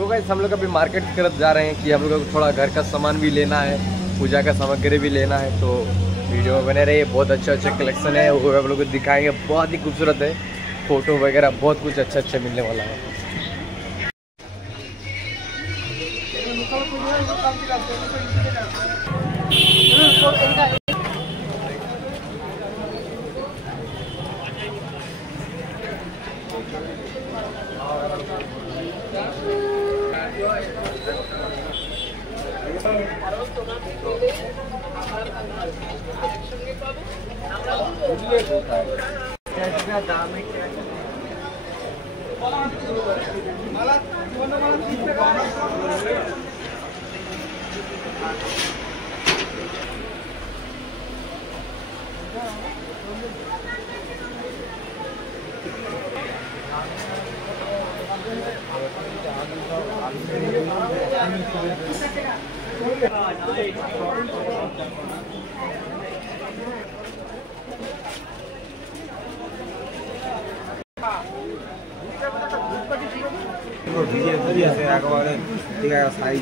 So guys हम लोग अभी मार्केट की तरफ जा रहे हैं कि हम लोग को थोड़ा घर का सामान भी लेना है, पूजा का सामग्री भी लेना है। तो वीडियो में बने रहिए, बहुत अच्छा कलेक्शन है वो हम लोग को दिखाएंगे। बहुत ही खूबसूरत है, फ़ोटो वगैरह बहुत कुछ अच्छा मिलने वाला है। साइज